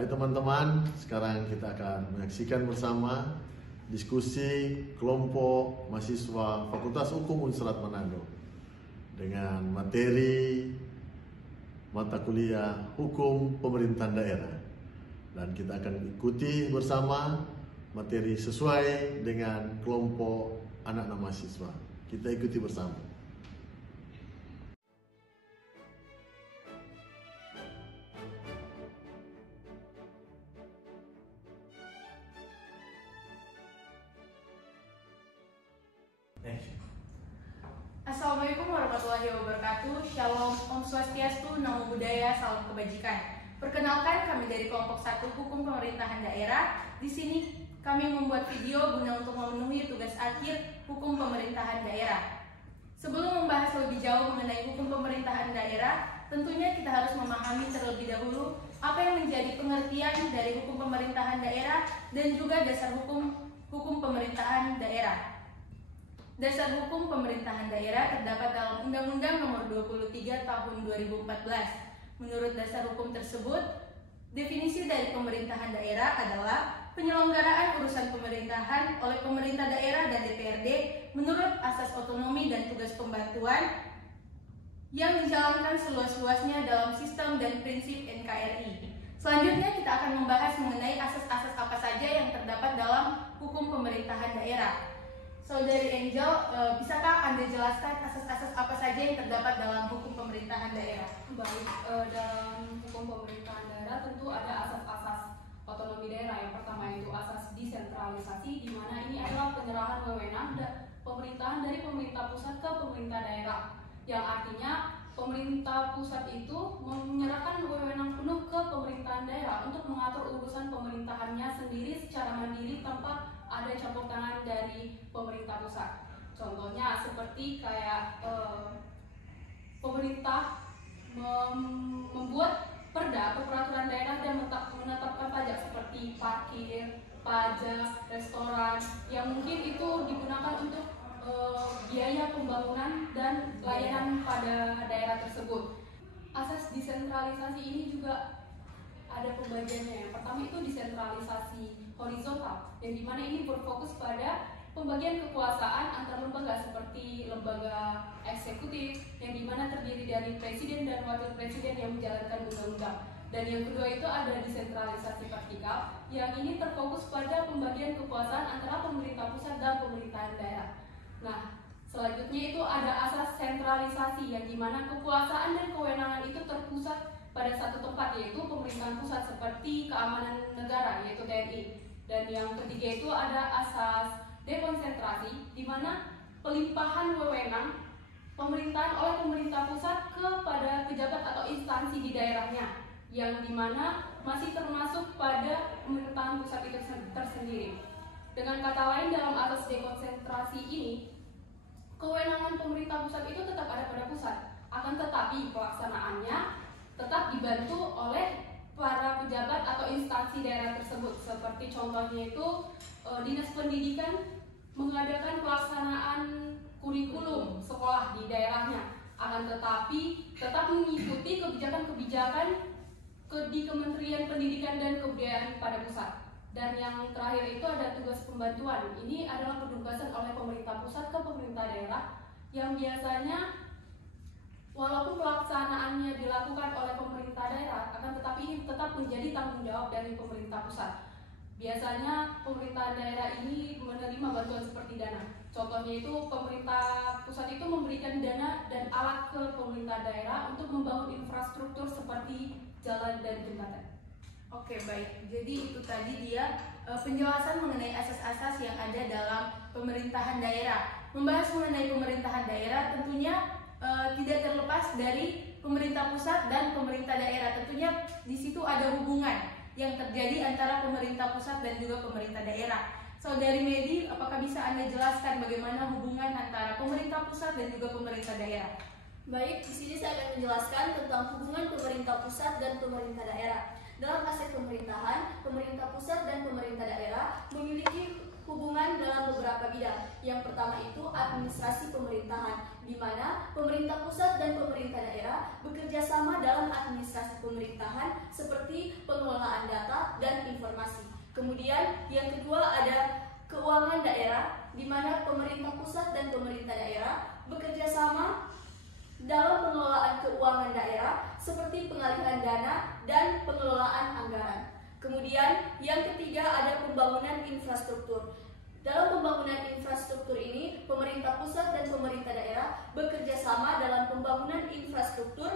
Hai teman-teman, sekarang kita akan menyaksikan bersama diskusi kelompok mahasiswa Fakultas Hukum Unserat Manado dengan materi mata kuliah Hukum Pemerintahan Daerah. Dan kita akan ikuti bersama materi sesuai dengan kelompok anak-anak mahasiswa. Kita ikuti bersama. Assalamualaikum warahmatullahi wabarakatuh. Shalom, Om Swastiastu, Namo Buddhaya, Salam Kebajikan. Perkenalkan, kami dari kelompok 1 Hukum Pemerintahan Daerah. Di sini kami membuat video guna untuk memenuhi tugas akhir Hukum Pemerintahan Daerah. Sebelum membahas lebih jauh mengenai Hukum Pemerintahan Daerah, tentunya kita harus memahami terlebih dahulu apa yang menjadi pengertian dari Hukum Pemerintahan Daerah dan juga dasar hukum pemerintahan daerah. Dasar Hukum Pemerintahan Daerah terdapat dalam Undang-Undang Nomor 23 Tahun 2014. Menurut dasar hukum tersebut, definisi dari pemerintahan daerah adalah penyelenggaraan urusan pemerintahan oleh pemerintah daerah dan DPRD menurut asas otonomi dan tugas pembantuan yang dijalankan seluas-luasnya dalam sistem dan prinsip NKRI. Selanjutnya kita akan membahas mengenai asas-asas apa saja yang terdapat dalam Hukum Pemerintahan Daerah. Saudari Angel, bisakah Anda jelaskan asas-asas apa saja yang terdapat dalam Hukum Pemerintahan Daerah? Baik, dalam Hukum Pemerintahan Daerah tentu ada asas-asas otonomi daerah. Yang pertama itu asas desentralisasi, di mana ini adalah penyerahan wewenang pemerintahan dari pemerintah pusat ke pemerintah daerah. Yang artinya pemerintah pusat itu menyerahkan wewenang penuh ke pemerintahan daerah untuk mengatur urusan pemerintahannya sendiri secara mandiri tanpa ada campur tangan dari pemerintah pusat. Contohnya seperti kayak pemerintah membuat perda atau peraturan daerah dan menetapkan pajak seperti parkir, pajak, restoran yang mungkin itu digunakan untuk biaya pembangunan dan layanan pada daerah tersebut. Asas desentralisasi ini juga ada pembagiannya. Yang pertama itu desentralisasi horizontal, yang dimana ini berfokus pada pembagian kekuasaan antar lembaga seperti lembaga eksekutif, yang dimana terdiri dari presiden dan wakil presiden yang menjalankan undang-undang. Dan yang kedua itu ada desentralisasi vertikal, yang ini terfokus pada pembagian kekuasaan antara pemerintah pusat dan pemerintahan daerah. Nah, selanjutnya itu ada asas sentralisasi, yang dimana kekuasaan dan kewenangan itu terpusat pada satu tempat, yaitu pemerintahan pusat seperti keamanan negara, yaitu TNI. Dan yang ketiga itu ada asas dekonsentrasi, di mana pelimpahan wewenang pemerintahan oleh pemerintah pusat kepada pejabat atau instansi di daerahnya, yang dimana masih termasuk pada pemerintahan pusat itu tersendiri. Dengan kata lain, dalam asas dekonsentrasi ini, kewenangan pemerintah pusat itu tetap ada pada pusat, akan tetapi pelaksanaannya tetap dibantu oleh para pejabat atau instansi daerah tersebut. Seperti contohnya itu Dinas Pendidikan mengadakan pelaksanaan kurikulum sekolah di daerahnya, akan tetapi tetap mengikuti kebijakan-kebijakan di Kementerian Pendidikan dan Kebudayaan pada pusat. Dan yang terakhir itu ada tugas pembantuan. Ini adalah penugasan oleh pemerintah pusat ke pemerintah daerah, yang biasanya walaupun pelaksanaannya dilakukan oleh pemerintah daerah, akan tetapi ini tetap menjadi tanggung jawab dari pemerintah pusat. Biasanya pemerintah daerah ini menerima bantuan seperti dana. Contohnya itu pemerintah pusat itu memberikan dana dan alat ke pemerintah daerah untuk membangun infrastruktur seperti jalan dan jembatan. Oke, baik. Jadi itu tadi dia penjelasan mengenai asas-asas yang ada dalam pemerintahan daerah. Membahas mengenai pemerintahan daerah tentunya tidak terlepas dari pemerintah pusat dan pemerintah daerah. Tentunya di situ ada hubungan yang terjadi antara pemerintah pusat dan juga pemerintah daerah. Saudari Medi, apakah bisa Anda jelaskan bagaimana hubungan antara pemerintah pusat dan juga pemerintah daerah? Baik, di sini saya akan menjelaskan tentang hubungan pemerintah pusat dan pemerintah daerah. Dalam aspek pemerintahan, pemerintah pusat dan pemerintah daerah memiliki hubungan dalam beberapa bidang. Yang pertama itu administrasi pemerintahan, di mana pemerintah pusat dan pemerintah daerah bekerja sama dalam administrasi pemerintahan seperti pengelolaan data dan informasi. Kemudian yang kedua ada keuangan daerah, di mana pemerintah pusat dan pemerintah daerah bekerja sama dalam pengelolaan keuangan daerah seperti pengalihan dana dan pengelolaan anggaran. Kemudian yang ketiga ada pembangunan infrastruktur. Dalam pembangunan infrastruktur ini, pemerintah pusat dan pemerintah daerah bekerja sama dalam pembangunan infrastruktur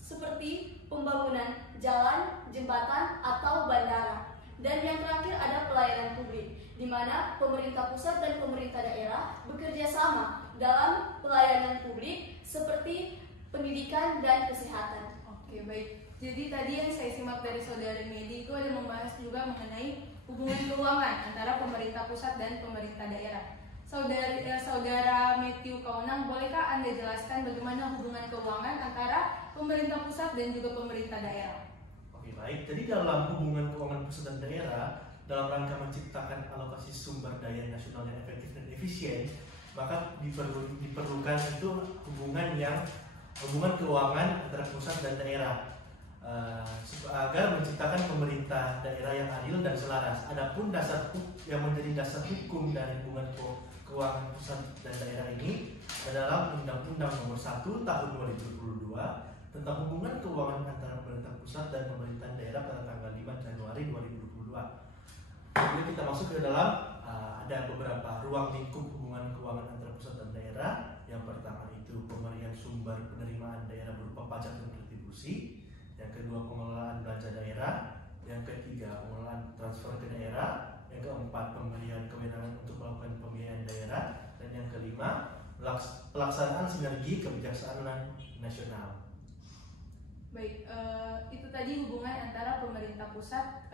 seperti pembangunan jalan, jembatan, atau bandara. Dan yang terakhir ada pelayanan publik, di mana pemerintah pusat dan pemerintah daerah bekerja sama dalam pelayanan publik seperti pendidikan dan kesehatan. Oke, baik. Jadi tadi yang saya simak dari Saudara Medi itu ada membahas juga mengenai hubungan keuangan antara pemerintah pusat dan pemerintah daerah. Saudara Matthew Kaunang, bolehkah Anda jelaskan bagaimana hubungan keuangan antara pemerintah pusat dan juga pemerintah daerah? Oke, baik. Jadi dalam hubungan keuangan pusat dan daerah, dalam rangka menciptakan alokasi sumber daya nasional yang efektif dan efisien, maka diperlukan itu hubungan keuangan antara pusat dan daerah agar menciptakan pemerintah daerah yang adil dan selaras. Adapun yang menjadi dasar hukum dari hubungan keuangan pusat dan daerah ini adalah Undang-Undang Nomor 1 Tahun 2022 tentang hubungan keuangan antara pemerintah pusat dan pemerintah daerah pada tanggal 5 Januari 2022. Kemudian kita masuk ke dalam ada beberapa ruang lingkup hubungan keuangan antara pusat dan daerah. Yang pertama itu pemberian sumber penerimaan daerah berupa pajak dan retribusi. Yang kedua pengelolaan belanja daerah. Yang ketiga pengelolaan transfer ke daerah. Yang keempat pemberian kewenangan untuk melakukan pembiayaan daerah. Dan yang kelima pelaksanaan sinergi kebijaksanaan nasional. Baik, itu tadi hubungan antara pemerintah pusat,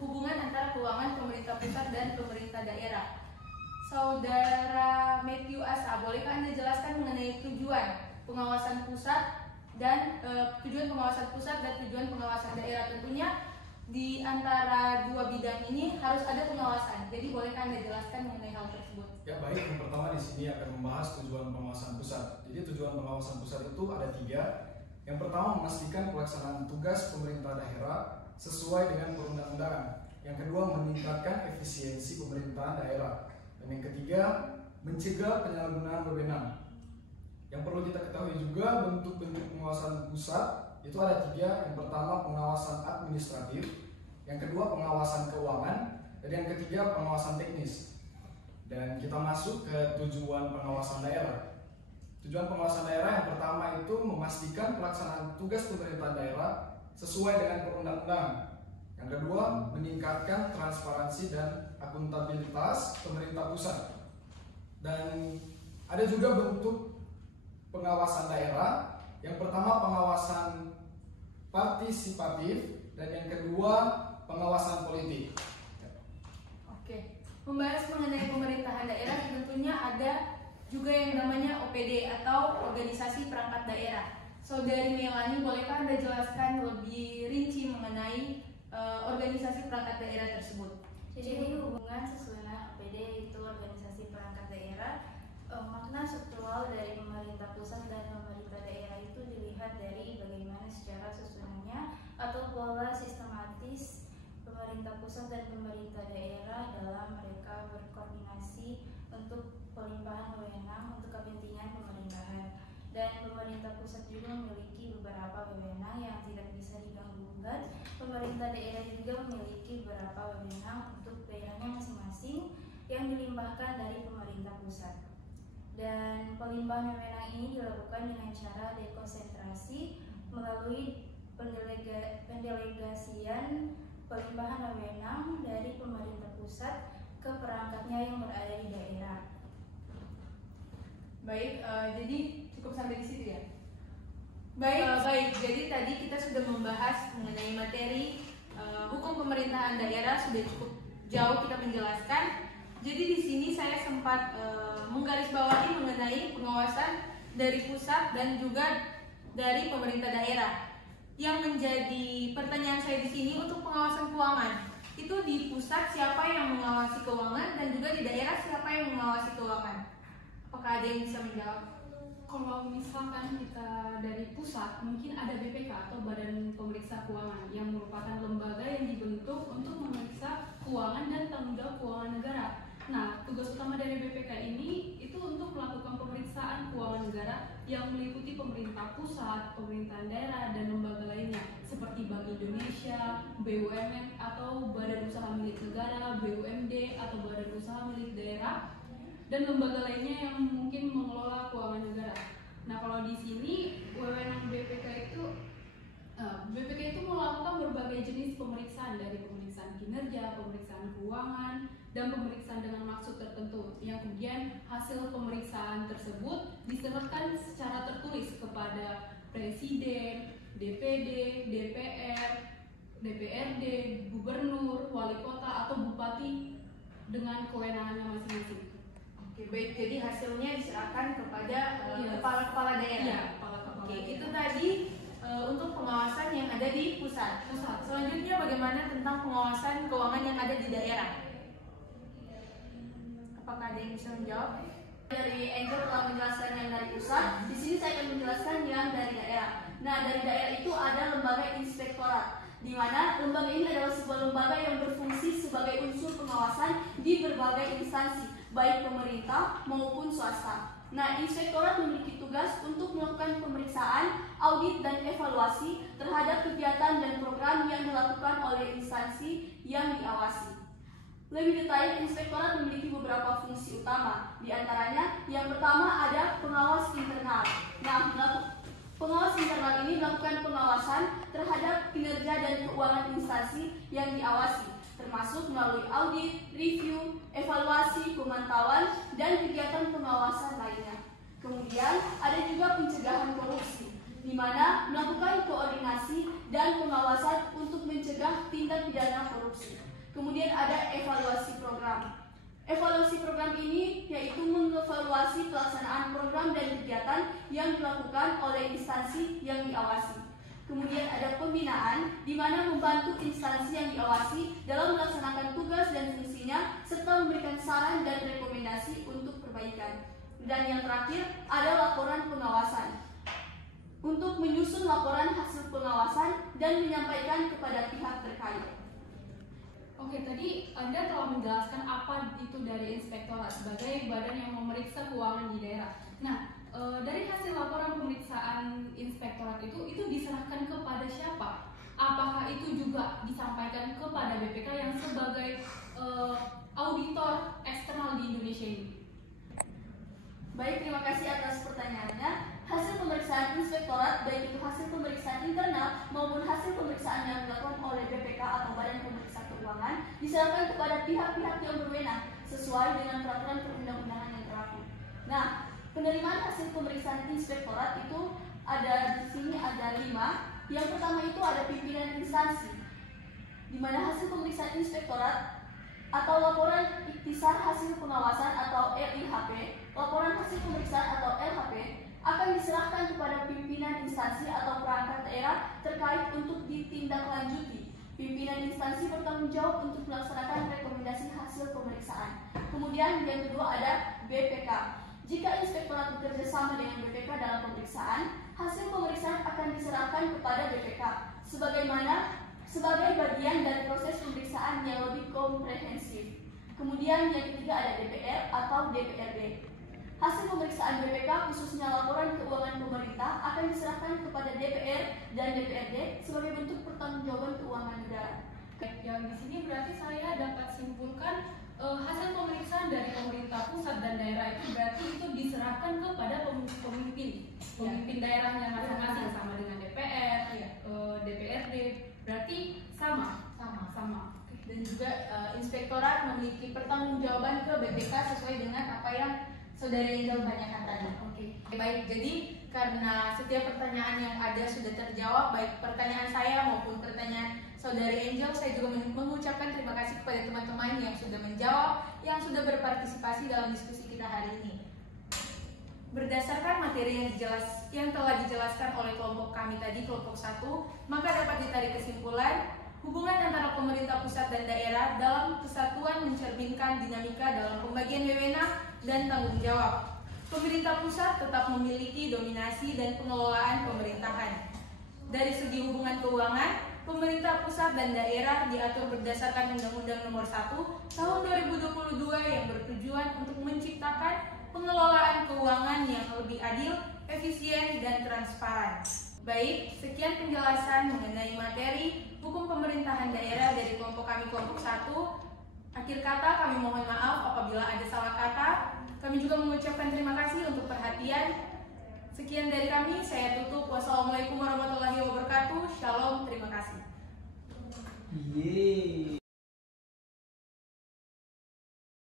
hubungan antara keuangan pemerintah pusat dan pemerintah daerah. Saudara Matthew Asa, bolehkah Anda jelaskan mengenai tujuan pengawasan pusat dan tujuan pengawasan daerah? Tentunya di antara dua bidang ini harus ada pengawasan. Jadi bolehkah Anda jelaskan mengenai hal tersebut? Ya baik, yang pertama di sini akan membahas tujuan pengawasan pusat. Jadi tujuan pengawasan pusat itu ada 3. Yang pertama memastikan pelaksanaan tugas pemerintah daerah sesuai dengan perundang-undangan. Yang kedua meningkatkan efisiensi pemerintahan daerah. Dan yang ketiga mencegah penyalahgunaan wewenang. Yang perlu kita ketahui juga bentuk-bentuk pengawasan pusat itu ada 3. Yang pertama pengawasan administratif, yang kedua pengawasan keuangan, dan yang ketiga pengawasan teknis. Dan kita masuk ke tujuan pengawasan daerah. Tujuan pengawasan daerah yang pertama itu memastikan pelaksanaan tugas pemerintah daerah sesuai dengan perundang-undangan. Yang kedua, meningkatkan transparansi dan akuntabilitas pemerintah pusat. Dan ada juga bentuk pengawasan daerah. Yang pertama pengawasan partisipatif dan yang kedua pengawasan politik. Oke, membahas mengenai pemerintahan daerah tentunya ada juga yang namanya OPD atau Organisasi Perangkat Daerah. Saudari Melani, bolehkah Anda jelaskan lebih rinci mengenai organisasi perangkat daerah tersebut? Jadi hubungan sesuai dengan OPD itu Organisasi Perangkat Daerah. Makna struktural dari pemerintah pusat dan pemerintah daerah itu dilihat dari bagaimana secara susunannya atau pola sistematis pemerintah pusat dan pemerintah daerah dalam mereka berkoordinasi untuk pelimpahan wewenang untuk kepentingan pemerintahan. Dan pemerintah pusat juga memiliki beberapa wewenang yang tidak bisa diganggu-gugat. Pemerintah daerah juga memiliki beberapa wewenang untuk daerahnya masing-masing yang dilimpahkan dari pemerintah pusat. Dan pelimpahan wewenang ini dilakukan dengan cara dekonsentrasi melalui pendelegasian pelimpahan wewenang dari pemerintah pusat ke perangkatnya yang berada di daerah. Baik, jadi cukup sampai di situ ya. Baik. Jadi tadi kita sudah membahas mengenai materi hukum pemerintahan daerah, sudah cukup jauh kita menjelaskan. Jadi di sini saya sempat menggarisbawahi mengenai pengawasan dari pusat dan juga dari pemerintah daerah. Yang menjadi pertanyaan saya di sini untuk pengawasan keuangan, itu di pusat siapa yang mengawasi keuangan dan juga di daerah siapa yang mengawasi keuangan? Apakah ada yang bisa menjawab? Kalau misalkan kita dari pusat, mungkin ada BPK atau Badan Pemeriksa Keuangan yang merupakan lembaga yang dibentuk untuk memeriksa keuangan dan tanggung jawab keuangan negara. Nah, tugas utama dari BPK ini itu untuk melakukan pemeriksaan keuangan negara yang meliputi pemerintah pusat, pemerintahan daerah, dan lembaga lainnya seperti Bank Indonesia, BUMN atau Badan Usaha Milik Negara, BUMD atau Badan Usaha Milik Daerah, dan lembaga lainnya yang mungkin mengelola keuangan negara. Nah, kalau di sini wewenang BPK itu melakukan berbagai jenis pemeriksaan, dari pemeriksaan kinerja, pemeriksaan keuangan, dan pemeriksaan dengan maksud tertentu, yang kemudian hasil pemeriksaan tersebut diserahkan secara tertulis kepada Presiden, DPD, DPR, DPRD, Gubernur, Wali Kota, atau Bupati dengan kewenangannya masing-masing. Oke, baik. Jadi hasilnya diserahkan kepada kepala-kepala daerah. Iya, kepala-kepala. Oke, itu tadi untuk pengawasan yang ada di pusat. Selanjutnya bagaimana tentang pengawasan keuangan yang ada di daerah? Apakah ada yang bisa menjawab? Dari Angel telah menjelaskan yang dari pusat, di sini saya akan menjelaskan yang dari daerah. Nah, dari daerah itu ada lembaga inspektorat, di mana lembaga ini adalah sebuah lembaga yang berfungsi sebagai unsur pengawasan di berbagai instansi, baik pemerintah maupun swasta. Nah, inspektorat memiliki tugas untuk melakukan pemeriksaan, audit, dan evaluasi terhadap kegiatan dan program yang dilakukan oleh instansi yang diawasi. Lebih detail, inspektorat memiliki beberapa fungsi utama. Di antaranya, yang pertama ada pengawas internal. Nah, pengawas internal ini melakukan pengawasan terhadap kinerja dan keuangan instansi yang diawasi, termasuk melalui audit, review, evaluasi, pemantauan, dan kegiatan pengawasan lainnya. Kemudian ada juga pencegahan korupsi, di mana melakukan koordinasi dan pengawasan untuk mencegah tindak pidana korupsi. Kemudian ada evaluasi program. Evaluasi program ini yaitu mengevaluasi pelaksanaan program dan kegiatan yang dilakukan oleh instansi yang diawasi. Kemudian ada pembinaan, di mana membantu instansi yang diawasi dalam melaksanakan tugas dan fungsinya, serta memberikan saran dan rekomendasi untuk perbaikan. Dan yang terakhir ada laporan pengawasan, untuk menyusun laporan hasil pengawasan dan menyampaikan kepada pihak terkait. Oke, tadi Anda telah menjelaskan apa itu dari inspektorat sebagai badan yang memeriksa keuangan di daerah. Nah, dari hasil laporan pemeriksaan inspektorat itu diserahkan kepada siapa? Apakah itu juga disampaikan kepada BPK yang sebagai auditor eksternal di Indonesia ini? Baik, terima kasih atas pertanyaannya. Hasil pemeriksaan inspektorat, baik itu hasil pemeriksaan internal maupun hasil pemeriksaan yang dilakukan oleh BPK atau Badan Pemeriksa Keuangan, diserahkan kepada pihak-pihak yang berwenang sesuai dengan peraturan perundang-undangan yang berlaku. Nah, penerimaan hasil pemeriksaan inspektorat itu ada di sini ada 5. Yang pertama itu ada pimpinan instansi, di mana hasil pemeriksaan inspektorat atau laporan ikhtisar hasil pengawasan atau LIHP, laporan hasil pemeriksaan atau LHP akan diserahkan kepada pimpinan instansi atau perangkat daerah terkait untuk ditindaklanjuti. Pimpinan instansi bertanggung jawab untuk melaksanakan rekomendasi hasil pemeriksaan. Kemudian yang kedua ada BPK. Jika inspektorat bekerja sama dengan BPK dalam pemeriksaan, hasil pemeriksaan akan diserahkan kepada BPK sebagai bagian dari proses pemeriksaan yang lebih komprehensif. Kemudian yang ketiga ada DPR atau DPRD. Hasil pemeriksaan BPK khususnya laporan keuangan pemerintah akan diserahkan kepada DPR dan DPRD sebagai bentuk pertanggungjawaban keuangan negara. Yang di sini berarti saya dapat simpulkan hasil pemeriksaan dari pemerintah pusat dan daerah itu berarti itu diserahkan kepada pemimpin daerahnya masing-masing, sama dengan DPR, DPRD, berarti sama. Dan juga inspektorat memiliki pertanggungjawaban ke BPK sesuai dengan apa yang Saudari Angel tanyakan tadi. Oke. Baik, jadi karena setiap pertanyaan yang ada sudah terjawab, baik pertanyaan saya maupun pertanyaan Saudari Angel, saya juga mengucapkan terima kasih kepada teman-teman yang sudah menjawab, yang sudah berpartisipasi dalam diskusi kita hari ini. Berdasarkan materi yang telah dijelaskan oleh kelompok kami tadi, kelompok 1, maka dapat ditarik kesimpulan hubungan antara pemerintah pusat dan daerah dalam kesatuan mencerminkan dinamika dalam pembagian wewenang dan tanggung jawab. Pemerintah pusat tetap memiliki dominasi dan pengelolaan pemerintahan. Dari segi hubungan keuangan, pemerintah pusat dan daerah diatur berdasarkan Undang-Undang Nomor 1 Tahun 2022 yang bertujuan untuk menciptakan pengelolaan keuangan yang lebih adil, efisien, dan transparan. Baik, sekian penjelasan mengenai materi hukum pemerintahan daerah dari kelompok kami kelompok 1. Akhir kata kami mohon maaf apabila ada salah kata. Kami juga mengucapkan terima kasih untuk perhatian. Sekian dari kami, saya tutup. Wassalamualaikum warahmatullahi wabarakatuh. Shalom, terima kasih. Yeay.